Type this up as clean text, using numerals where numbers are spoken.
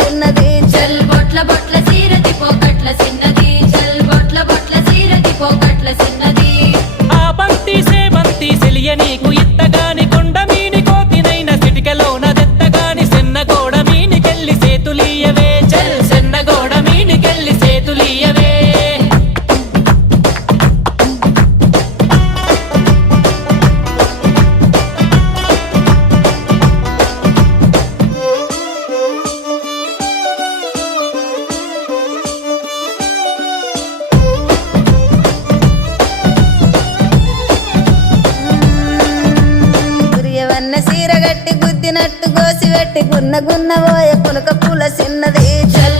చిన్నది చల్ బొట్ల బొట్ల సీరది పోకట్ల చిన్నది చల్ బొట్ల బొట్ల సీరది పోకట్ల చిన్నది ఆ బంతి సేబంతి సెలియ నీకు ఇత్తగాని కొండ మీని కోతినైన సిటికలోన దెత్తగాని సెన్నగోడ మీనికెళ్ళి సేతులీయవే చల్ సెన్నగోడ మీనికెళ్ళి సేతులీయవే గురియవన్న సీర గట్టి గుద్దినట్టు గోసి పెట్టి గున్న గున్న పోయే పులక పూల చిన్నది చల్